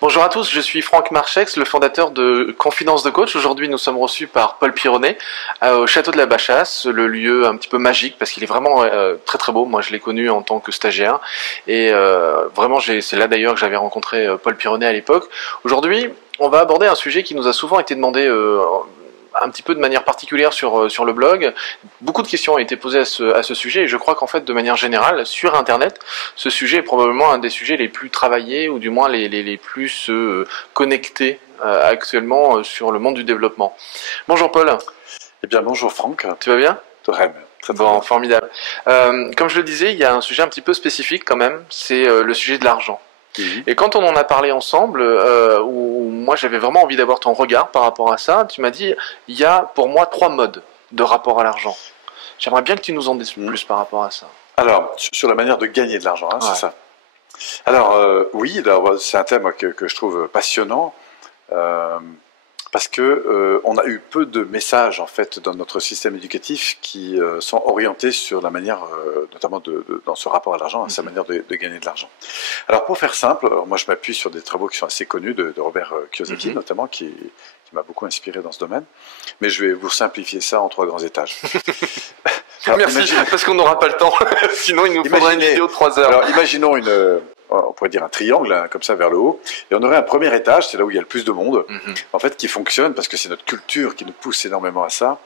Bonjour à tous, je suis Franck Marchex, le fondateur de Confidence de Coach. Aujourd'hui, nous sommes reçus par Paul Pironnet au château de la Bachasse, le lieu un petit peu magique parce qu'il est vraiment très très beau. Moi, je l'ai connu en tant que stagiaire et vraiment, c'est là d'ailleurs que j'avais rencontré Paul Pironnet à l'époque. Aujourd'hui, on va aborder un sujet qui nous a souvent été demandé un petit peu de manière particulière sur le blog. Beaucoup de questions ont été posées à ce sujet et je crois qu'en fait, de manière générale, sur Internet, ce sujet est probablement un des sujets les plus travaillés ou du moins les plus connectés actuellement sur le monde du développement. Bonjour Paul. Eh bien bonjour Franck. Tu vas bien? Très bien. Très bon, bien. Formidable. Comme je le disais, il y a un sujet un petit peu spécifique quand même, c'est le sujet de l'argent. Et quand on en a parlé ensemble, où moi j'avais vraiment envie d'avoir ton regard par rapport à ça, tu m'as dit, il y a pour moi 3 modes de rapport à l'argent. J'aimerais bien que tu nous en dises plus par rapport à ça. Alors, sur la manière de gagner de l'argent, c'est ça. Alors, oui, c'est un thème que je trouve passionnant, parce que on a eu peu de messages en fait dans notre système éducatif qui sont orientés sur la manière, notamment dans ce rapport à l'argent, sa manière de gagner de l'argent. Alors pour faire simple, moi je m'appuie sur des travaux qui sont assez connus de Robert Kiyosaki notamment, qui m'a beaucoup inspiré dans ce domaine, mais je vais vous simplifier ça en 3 grands étages. Alors, merci, parce qu'on n'aura pas le temps, sinon il nous faudra une vidéo de 3 heures. Alors imaginons on pourrait dire un triangle, hein, comme ça vers le haut, et on aurait un premier étage, c'est là où il y a le plus de monde, en fait, qui fonctionne, parce que c'est notre culture qui nous pousse énormément à ça,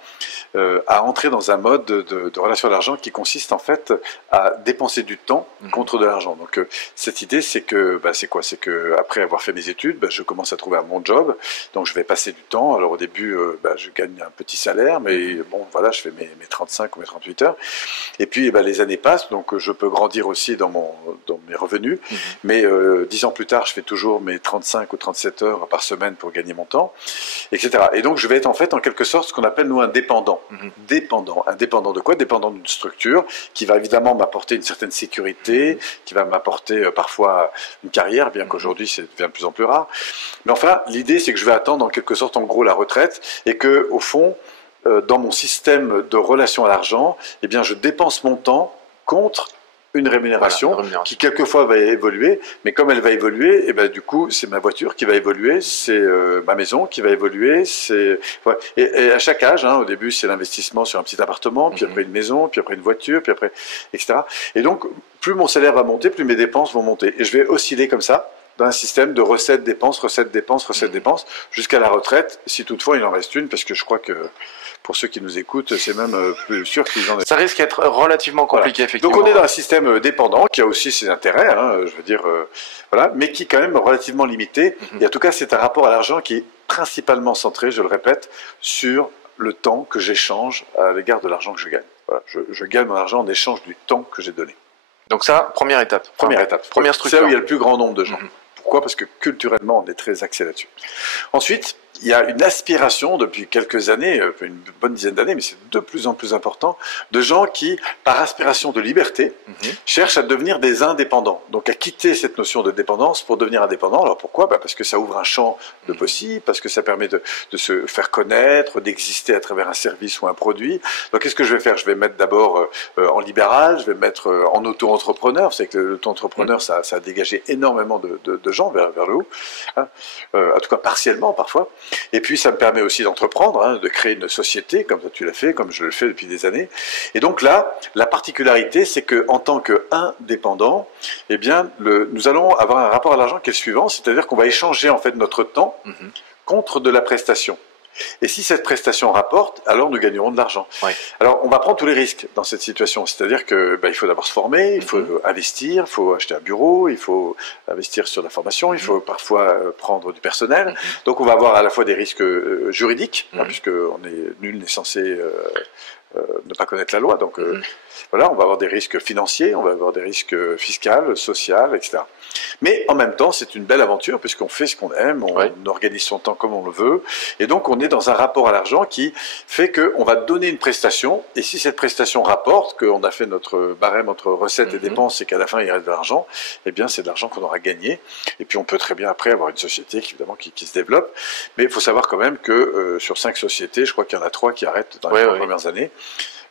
à entrer dans un mode de relation à l'argent qui consiste en fait à dépenser du temps contre de l'argent. Donc cette idée, c'est que, c'est quoi? C'est que après avoir fait mes études, je commence à trouver mon job, donc je vais passer du temps. Alors au début, je gagne un petit salaire, mais bon, voilà, je fais mes 35 ou mes 38 heures, et puis les années passent, donc je peux grandir aussi dans mes revenus. Mais 10 ans plus tard, je fais toujours mes 35 ou 37 heures par semaine pour gagner mon temps, etc. Et donc, je vais être en fait, en quelque sorte, ce qu'on appelle, nous, un dépendant. Dépendant. Indépendant de quoi? Dépendant d'une structure qui va évidemment m'apporter une certaine sécurité, qui va m'apporter parfois une carrière, bien qu'aujourd'hui, c'est devient de plus en plus rare. Mais enfin, l'idée, c'est que je vais attendre, en quelque sorte, en gros, la retraite, et que, au fond, dans mon système de relation à l'argent, eh bien, je dépense mon temps contre une rémunération, qui quelquefois va évoluer, mais comme elle va évoluer, et du coup c'est ma voiture qui va évoluer, c'est ma maison qui va évoluer, et à chaque âge, au début c'est l'investissement sur un petit appartement, puis après une maison, puis après une voiture, puis après etc. Et donc plus mon salaire va monter, plus mes dépenses vont monter, et je vais osciller comme ça dans un système de recettes-dépenses, recettes-dépenses, recettes-dépenses, jusqu'à la retraite, si toutefois il en reste une, parce que je crois que pour ceux qui nous écoutent, c'est même plus sûr qu'ils en aient. Ça risque d'être relativement compliqué, effectivement. Donc on est dans un système dépendant, qui a aussi ses intérêts, je veux dire, voilà, mais qui est quand même relativement limité. Et en tout cas, c'est un rapport à l'argent qui est principalement centré, je le répète, sur le temps que j'échange à l'égard de l'argent que je gagne. Voilà, je gagne mon argent en échange du temps que j'ai donné. Donc ça, première étape. Première structure. C'est là où il y a le plus grand nombre de gens. Pourquoi? Parce que culturellement, on est très axé là-dessus. Ensuite, il y a une aspiration depuis quelques années, une bonne dizaine d'années, mais c'est de plus en plus important, de gens qui, par aspiration de liberté, cherchent à devenir des indépendants. Donc à quitter cette notion de dépendance pour devenir indépendant. Alors pourquoi? Parce que ça ouvre un champ de possibles, parce que ça permet de se faire connaître, d'exister à travers un service ou un produit. Donc qu'est-ce que je vais faire? Je vais mettre d'abord en libéral, je vais mettre en auto-entrepreneur. C'est que l'auto-entrepreneur, ça a dégagé énormément de gens vers le haut, en tout cas partiellement parfois. Et puis ça me permet aussi d'entreprendre, de créer une société, comme toi tu l'as fait, comme je le fais depuis des années. Et donc là, la particularité, c'est qu'en tant qu'indépendant, eh bien, nous allons avoir un rapport à l'argent qui est le suivant, c'est-à-dire qu'on va échanger en fait notre temps contre de la prestation. Et si cette prestation rapporte, alors nous gagnerons de l'argent. Alors, on va prendre tous les risques dans cette situation. C'est-à-dire que il faut d'abord se former, il faut investir, il faut acheter un bureau, il faut investir sur la formation, il faut parfois prendre du personnel. Donc, on va avoir à la fois des risques juridiques, puisque nul n'est censé ne pas connaître la loi. Donc, voilà, on va avoir des risques financiers, on va avoir des risques fiscaux, sociaux, etc. Mais en même temps, c'est une belle aventure puisqu'on fait ce qu'on aime, on organise son temps comme on le veut, et donc on est dans un rapport à l'argent qui fait qu'on va donner une prestation, et si cette prestation rapporte, qu'on a fait notre barème entre recettes et dépenses, et qu'à la fin il reste de l'argent, eh bien c'est de l'argent qu'on aura gagné, et puis on peut très bien après avoir une société évidemment qui se développe, mais il faut savoir quand même que sur 5 sociétés, je crois qu'il y en a 3 qui arrêtent dans les 3 premières années.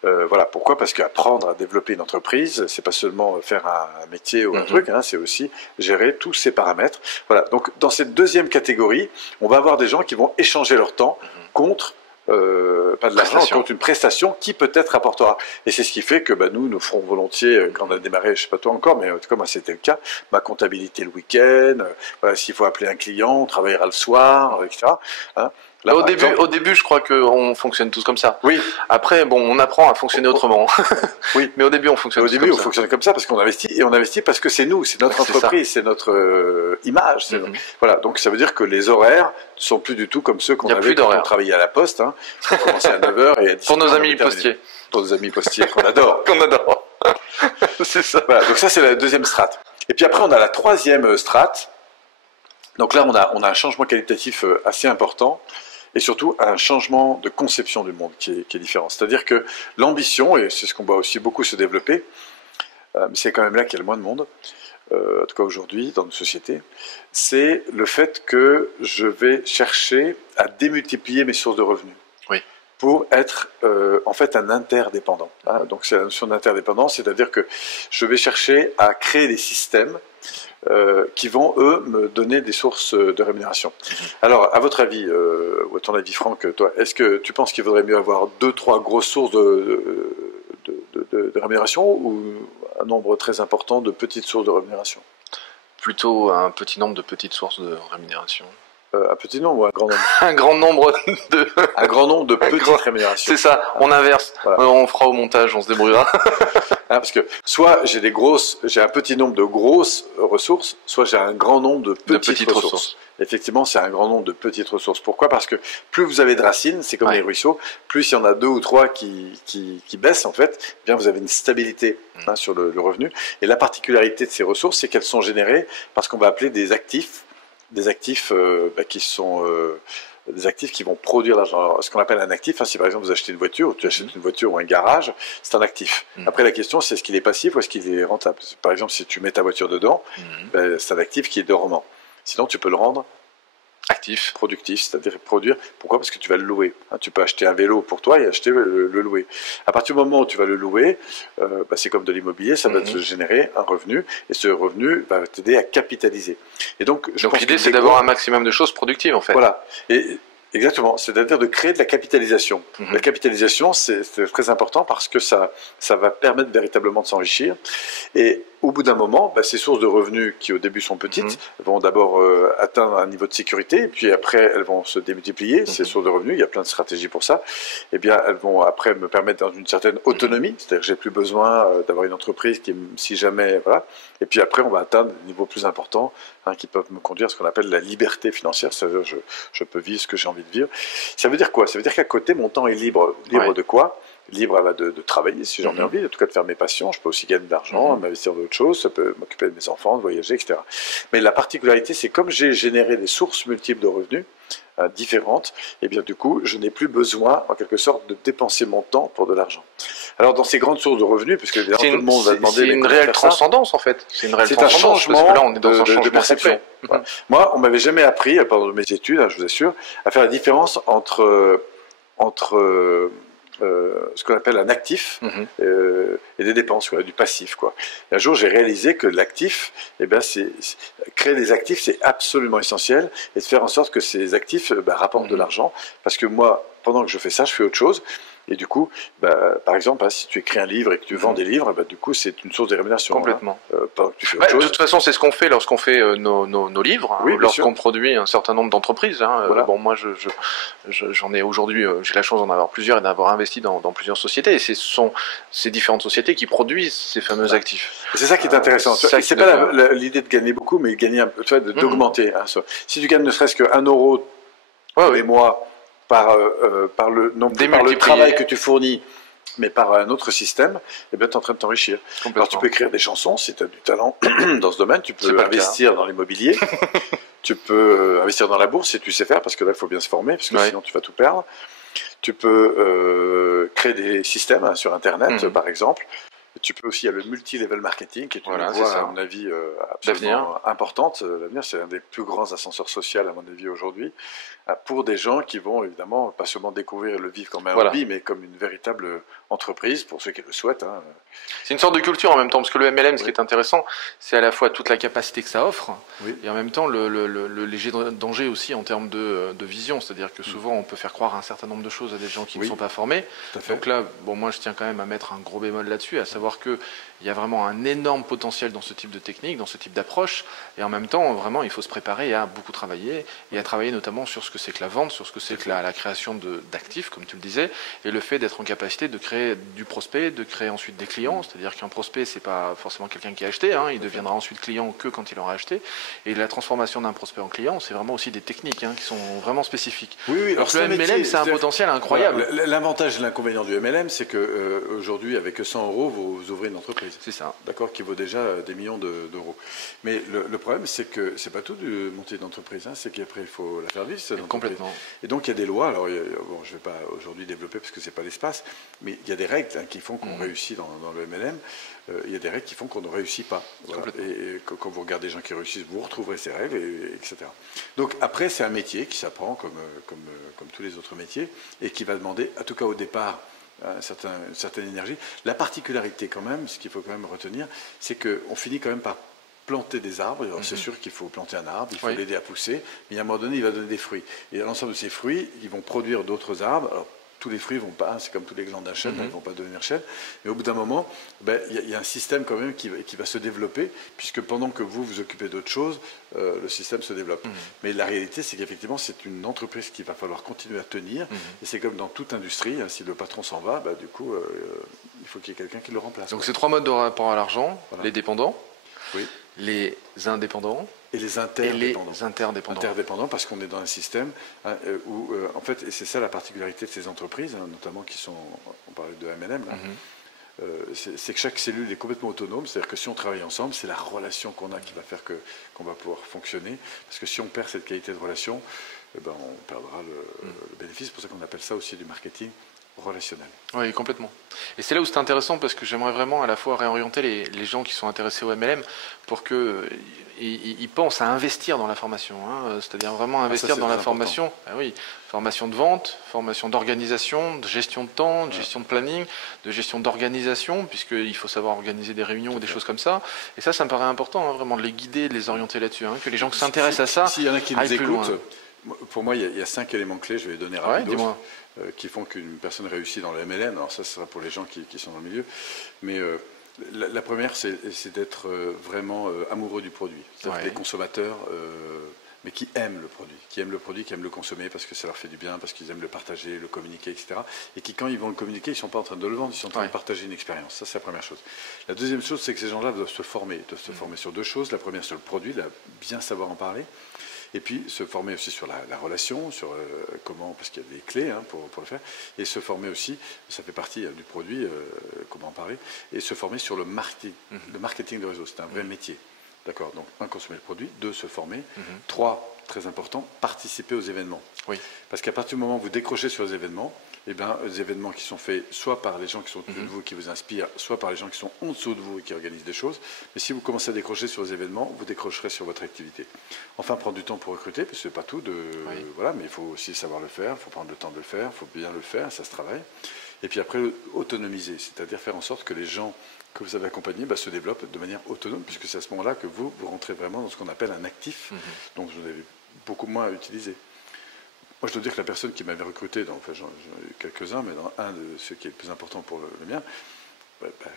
Voilà, pourquoi? Parce qu'apprendre à développer une entreprise, c'est pas seulement faire un métier ou un truc, hein, c'est aussi gérer tous ces paramètres. Voilà, donc dans cette deuxième catégorie, on va avoir des gens qui vont échanger leur temps contre pas de l'argent, contre une prestation qui peut-être apportera. Et c'est ce qui fait que nous ferons volontiers, quand on a démarré, je sais pas toi encore, mais en tout cas moi c'était le cas, ma comptabilité le week-end, voilà, s'il faut appeler un client, on travaillera le soir, etc. Hein. Là, au début, je crois qu'on fonctionne tous comme ça. Oui. Après, bon, on apprend à fonctionner autrement. Oui. Mais au début, on fonctionne comme ça parce qu'on investit, et on investit parce que c'est nous, c'est notre entreprise, c'est notre image. Voilà. Donc ça veut dire que les horaires ne sont plus du tout comme ceux qu'on avait quand on travaillait à la Poste. Hein. On commençait à 9h et à 10h. Pour nos amis postiers. Pour nos amis postiers qu'on adore. Qu'on adore. C'est ça. Voilà. Donc ça, c'est la deuxième strate. Et puis après, on a la troisième strate. Donc là, on a un changement qualitatif assez important. Et surtout un changement de conception du monde qui est différent. C'est-à-dire que l'ambition, et c'est ce qu'on voit aussi beaucoup se développer, c'est quand même là qu'il y a le moins de monde, en tout cas aujourd'hui dans nos sociétés, c'est le fait que je vais chercher à démultiplier mes sources de revenus. Oui. Pour être en fait un interdépendant. Hein. Donc c'est la notion d'interdépendance, c'est-à-dire que je vais chercher à créer des systèmes qui vont, eux, me donner des sources de rémunération. Alors, à votre avis, ou à ton avis, Franck, toi, est-ce que tu penses qu'il vaudrait mieux avoir 2-3 grosses sources de rémunération ou un nombre très important de petites sources de rémunération? Plutôt un petit nombre de petites sources de rémunération. Un petit nombre ou un grand nombre? Un grand nombre de... Un grand nombre de petites rémunérations. C'est ça, on inverse. Voilà. On fera au montage, on se débrouillera. Parce que soit j'ai un petit nombre de grosses ressources, soit j'ai un grand nombre de petites ressources. Effectivement, c'est un grand nombre de petites ressources. Pourquoi? Parce que plus vous avez de racines, c'est comme les ruisseaux, plus il y en a 2 ou 3 qui baissent, en fait, eh bien vous avez une stabilité sur le revenu. Et la particularité de ces ressources, c'est qu'elles sont générées par ce qu'on va appeler des actifs qui sont des actifs qui vont produire l'argent. Alors, ce qu'on appelle un actif, si par exemple vous achetez une voiture, ou tu achètes une voiture ou un garage, c'est un actif. Après la question, c'est est-ce qu'il est passif ou est-ce qu'il est rentable? Par exemple, si tu mets ta voiture dedans, c'est un actif qui est dormant. Sinon, tu peux le rendre actif, productif, c'est-à-dire produire. Pourquoi? Parce que tu vas le louer. Tu peux acheter un vélo pour toi et acheter le louer. À partir du moment où tu vas le louer, c'est comme de l'immobilier, ça va te générer un revenu, et ce revenu va t'aider à capitaliser. Et donc l'idée, c'est d'avoir un maximum de choses productives, en fait. Voilà. Exactement, c'est-à-dire de créer de la capitalisation. La capitalisation, c'est très important parce que ça va permettre véritablement de s'enrichir. Et au bout d'un moment, ces sources de revenus qui au début sont petites vont d'abord atteindre un niveau de sécurité, et puis après elles vont se démultiplier, ces sources de revenus, il y a plein de stratégies pour ça. Et bien elles vont après me permettre dans une certaine autonomie, c'est-à-dire que j'ai plus besoin d'avoir une entreprise qui, si jamais, voilà. Et puis après on va atteindre des niveaux plus importants qui peuvent me conduire à ce qu'on appelle la liberté financière, c'est-à-dire je peux vivre ce que j'ai envie de vivre. Ça veut dire quoi? Ça veut dire qu'à côté mon temps est libre. Libre de quoi? Libre de travailler si j'en ai envie, en tout cas de faire mes passions. Je peux aussi gagner de l'argent, m'investir dans d'autres choses, ça peut m'occuper de mes enfants, de voyager, etc. Mais la particularité, c'est comme j'ai généré des sources multiples de revenus différentes, et bien du coup, je n'ai plus besoin, en quelque sorte, de dépenser mon temps pour de l'argent. Alors dans ces grandes sources de revenus, puisque tout le monde va demander... C'est une réelle transcendance, en fait. C'est un changement parce que là, on est dans un changement de perception. Voilà. Moi, on m'avait jamais appris, pendant mes études, je vous assure, à faire la différence entre ce qu'on appelle un actif et des dépenses, du passif. Et un jour, j'ai réalisé que l'actif, créer des actifs, c'est absolument essentiel, et de faire en sorte que ces actifs rapportent de l'argent, parce que moi, pendant que je fais ça, je fais autre chose. Et du coup, par exemple, si tu écris un livre et que tu vends des livres, du coup, c'est une source de rémunération. Complètement. Tu fais autre chose. De toute façon, c'est ce qu'on fait lorsqu'on fait nos livres, lorsqu'on produit un certain nombre d'entreprises. Voilà. Bon, moi, j'en ai aujourd'hui, j'ai la chance d'en avoir plusieurs et d'avoir investi dans plusieurs sociétés. Et ce sont ces différentes sociétés qui produisent ces fameux actifs. C'est ça qui est intéressant. C'est pas l'idée de gagner beaucoup, mais gagner d'augmenter. Si tu gagnes ne serait-ce que 1 euro tous les mois, par le travail que tu fournis, mais par un autre système, tu es en train de t'enrichir. Alors tu peux écrire des chansons si tu as du talent dans ce domaine, tu peux investir dans l'immobilier, tu peux investir dans la bourse si tu sais faire, parce que là il faut bien se former, parce que sinon tu vas tout perdre. Tu peux créer des systèmes sur Internet, par exemple. Tu peux aussi, il y a le multi-level marketing, qui est une Voilà, c'est voie, ça. à mon avis, L'avenir. absolument importante. L'avenir, c'est un des plus grands ascenseurs sociaux, à mon avis, aujourd'hui, pour des gens qui vont, évidemment, pas seulement découvrir et le vivre comme un Voilà. hobby, mais comme une véritable entreprise, pour ceux qui le souhaitent. Hein. C'est une sorte de culture en même temps, parce que le MLM, ce qui est intéressant, c'est à la fois toute la capacité que ça offre, et en même temps le léger danger aussi en termes de vision. C'est-à-dire que souvent, on peut faire croire un certain nombre de choses à des gens qui ne sont pas formés. Donc là, bon, moi, je tiens quand même à mettre un gros bémol là-dessus, à savoir qu'il y a vraiment un énorme potentiel dans ce type de technique, dans ce type d'approche, et en même temps, vraiment, il faut se préparer à beaucoup travailler, et à travailler notamment sur ce que c'est que la vente, sur ce que c'est que la création d'actifs, comme tu le disais, et le fait d'être en capacité de créer du prospect, de créer ensuite des clients. C'est-à-dire qu'un prospect, c'est pas forcément quelqu'un qui a acheté, hein, il deviendra ensuite client que quand il aura acheté. Et la transformation d'un prospect en client, c'est vraiment aussi des techniques qui sont vraiment spécifiques. Oui, alors le MLM, c'est un potentiel incroyable. Voilà, l'avantage et l'inconvénient du MLM, c'est que aujourd'hui, avec 100 euros, vous ouvrez une entreprise. C'est ça. D'accord, qui vaut déjà des millions d'euros. Mais le problème, c'est que c'est pas tout de monter une entreprise, hein, c'est qu'après, il faut la faire vivre, cette entreprise. Complètement. Et donc, il y a des lois. Alors, bon, je ne vais pas aujourd'hui développer parce que c'est pas l'espace, mais il y a des règles qui font qu'on réussit dans le MLM. Il y a des règles qui font qu'on ne réussit pas. Voilà. Et quand vous regardez des gens qui réussissent, vous retrouverez ces règles, etc. Donc après, c'est un métier qui s'apprend comme tous les autres métiers et qui va demander, en tout cas au départ, une certaine énergie. La particularité quand même, ce qu'il faut quand même retenir, c'est qu'on finit quand même par planter des arbres. C'est sûr qu'il faut planter un arbre, il faut l'aider à pousser, mais à un moment donné, il va donner des fruits. Et l'ensemble de ces fruits, ils vont produire d'autres arbres. Alors, tous les fruits vont pas, c'est comme tous les glands d'un chêne, ils ne vont pas devenir chêne. Mais au bout d'un moment, il y a un système quand même qui va se développer, puisque pendant que vous vous occupez d'autres choses, le système se développe. Mais la réalité, c'est qu'effectivement, c'est une entreprise qu'il va falloir continuer à tenir. Et c'est comme dans toute industrie, hein, si le patron s'en va, du coup, il faut qu'il y ait quelqu'un qui le remplace. Donc c'est 3 modes de rapport à l'argent, les dépendants, oui, les indépendants, et les interdépendants. Et les interdépendants. Interdépendants, parce qu'on est dans un système où, en fait, et c'est ça la particularité de ces entreprises, hein, notamment qui sont, on parlait de MLM, là, c'est que chaque cellule est complètement autonome, c'est-à-dire que si on travaille ensemble, c'est la relation qu'on a qui va faire qu'on va pouvoir fonctionner, parce que si on perd cette qualité de relation, on perdra le bénéfice, c'est pour ça qu'on appelle ça aussi du marketing relationnel. Oui, complètement. Et c'est là où c'est intéressant parce que j'aimerais vraiment à la fois réorienter les gens qui sont intéressés au MLM pour qu'ils pensent à investir dans la formation, hein, c'est-à-dire vraiment investir dans la formation. Ah oui, formation de vente, formation d'organisation, de gestion de temps, de gestion de planning, de gestion d'organisation, puisqu'il faut savoir organiser des réunions ou des choses comme ça. Et ça me paraît important, hein, vraiment de les guider, de les orienter là-dessus, hein, que les gens qui s'intéressent à ça. S'il y en a qui nous écoutent, loin. Pour moi, il y a 5 éléments clés, je vais les donner rapidement, qui font qu'une personne réussit dans le MLM. Alors ça, ce sera pour les gens qui sont dans le milieu. Mais la première, c'est d'être vraiment amoureux du produit. C'est-à-dire des consommateurs, mais qui aiment le produit, qui aiment le consommer parce que ça leur fait du bien, parce qu'ils aiment le partager, le communiquer, etc. Et qui, quand ils vont le communiquer, ils ne sont pas en train de le vendre, ils sont en train de partager une expérience. Ça, c'est la première chose. La deuxième chose, c'est que ces gens-là doivent se former. Ils doivent se former sur 2 choses. La première, sur le produit, bien savoir en parler. Et puis se former aussi sur la relation, sur comment, parce qu'il y a des clés pour le faire, et se former aussi, ça fait partie du produit, comment en parler, et se former sur le marketing de réseau. C'est un vrai métier. D'accord. Donc, 1, consommer le produit, 2, se former, 3, très important, participer aux événements. Oui. Parce qu'à partir du moment où vous décrochez sur les événements qui sont faits soit par les gens qui sont au-dessus de vous, qui vous inspirent, soit par les gens qui sont en dessous de vous et qui organisent des choses. Mais si vous commencez à décrocher sur les événements, vous décrocherez sur votre activité. Enfin, prendre du temps pour recruter, parce que c'est pas tout voilà, mais il faut aussi savoir le faire, il faut prendre le temps de le faire, il faut bien le faire, ça se travaille. Et puis après, autonomiser, c'est-à-dire faire en sorte que les gens que vous avez accompagnés se développent de manière autonome, puisque c'est à ce moment-là que vous rentrez vraiment dans ce qu'on appelle un actif, donc vous avez beaucoup moins à utiliser. Moi, je dois dire que la personne qui m'avait recruté, j'en ai eu quelques-uns, mais dans un de ceux qui est le plus important pour le mien,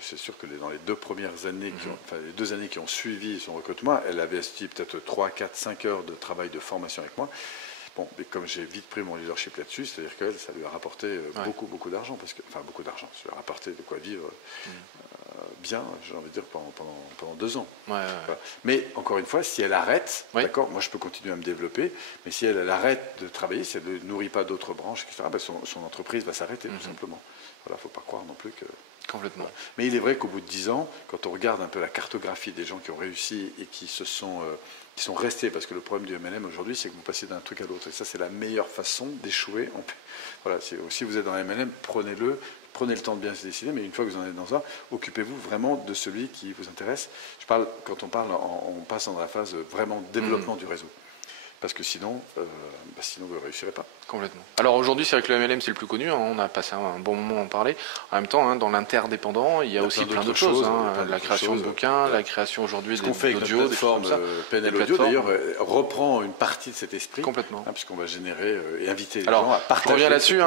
c'est sûr que dans les 2 premières années, les 2 années qui ont suivi son recrutement, elle avait investi peut-être 3, 4, 5 heures de travail de formation avec moi. Bon, mais comme j'ai vite pris mon leadership là-dessus, c'est-à-dire qu'elle, ça lui a rapporté beaucoup d'argent, beaucoup d'argent, ça lui a rapporté de quoi vivre bien, j'ai envie de dire, pendant 2 ans. Voilà. Mais encore une fois, si elle arrête, d'accord, moi je peux continuer à me développer, mais si elle arrête de travailler, si elle ne nourrit pas d'autres branches, etc., son entreprise va s'arrêter tout simplement. Voilà, faut pas croire non plus que... Complètement. Voilà. Mais il est vrai qu'au bout de 10 ans, quand on regarde un peu la cartographie des gens qui ont réussi et qui sont restés, parce que le problème du MLM aujourd'hui, c'est que vous passez d'un truc à l'autre. Et ça, c'est la meilleure façon d'échouer. Voilà, si vous êtes dans le MLM, prenez-le prenez le temps de bien se décider, mais une fois que vous en êtes dans un, occupez-vous vraiment de celui qui vous intéresse. Quand on parle, on passe dans la phase vraiment développement du réseau. Parce que sinon, sinon vous ne réussirez pas. Complètement. Alors aujourd'hui, c'est vrai que le MLM, c'est le plus connu. Hein, on a passé un bon moment à en parler. En même temps, hein, dans l'interdépendant, il y a aussi plein d'autres choses. Hein, la création de bouquins, la création aujourd'hui d'audio, des formes ça. PNL Audio, d'ailleurs, reprend une partie de cet esprit. Complètement. Hein, puisqu'on va générer et inviter les gens à partager. Je reviens là-dessus.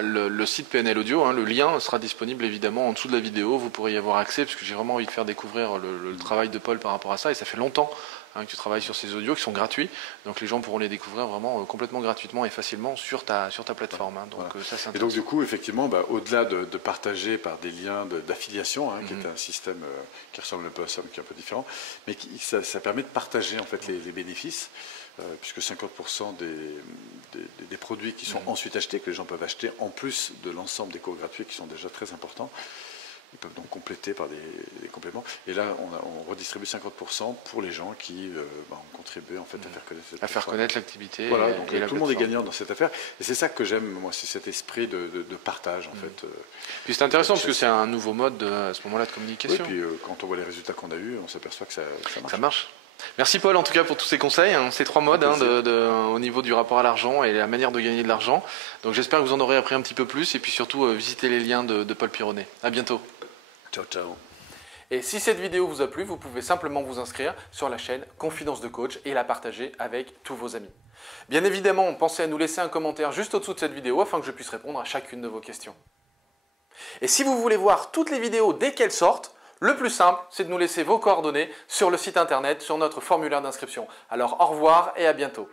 Le site PNL Audio, hein, le lien sera disponible évidemment en dessous de la vidéo. Vous pourrez y avoir accès parce que j'ai vraiment envie de faire découvrir le travail de Paul par rapport à ça. Et ça fait longtemps que tu travailles sur ces audios qui sont gratuits, donc les gens pourront les découvrir vraiment complètement gratuitement et facilement sur ta plateforme. Hein. Donc voilà. Ça, c'est intéressant. Et donc du coup, effectivement, au-delà de partager par des liens d'affiliation, qui est un système qui ressemble un peu à ça, mais qui est un peu différent, mais ça permet de partager en fait les bénéfices, puisque 50% des produits qui sont ensuite achetés, que les gens peuvent acheter en plus de l'ensemble des cours gratuits qui sont déjà très importants. Ils peuvent donc compléter par des compléments. Et là, on redistribue 50% pour les gens qui ont contribué en fait, à faire connaître l'activité. Voilà, donc tout le monde est gagnant dans cette affaire. Et c'est ça que j'aime, moi, c'est cet esprit de partage, en fait. Puis c'est intéressant parce que c'est un nouveau mode à ce moment-là de communication. Oui, et puis quand on voit les résultats qu'on a eus, on s'aperçoit que ça marche. Ça marche. Merci Paul en tout cas pour tous ces conseils, hein, ces 3 modes au niveau du rapport à l'argent et la manière de gagner de l'argent. Donc j'espère que vous en aurez appris un petit peu plus et puis surtout visitez les liens de Paul Pironnet. À bientôt. Ciao, ciao. Et si cette vidéo vous a plu, vous pouvez simplement vous inscrire sur la chaîne Confidence de Coach et la partager avec tous vos amis. Bien évidemment, pensez à nous laisser un commentaire juste au-dessous de cette vidéo afin que je puisse répondre à chacune de vos questions. Et si vous voulez voir toutes les vidéos dès qu'elles sortent, le plus simple, c'est de nous laisser vos coordonnées sur le site internet, sur notre formulaire d'inscription. Alors au revoir et à bientôt.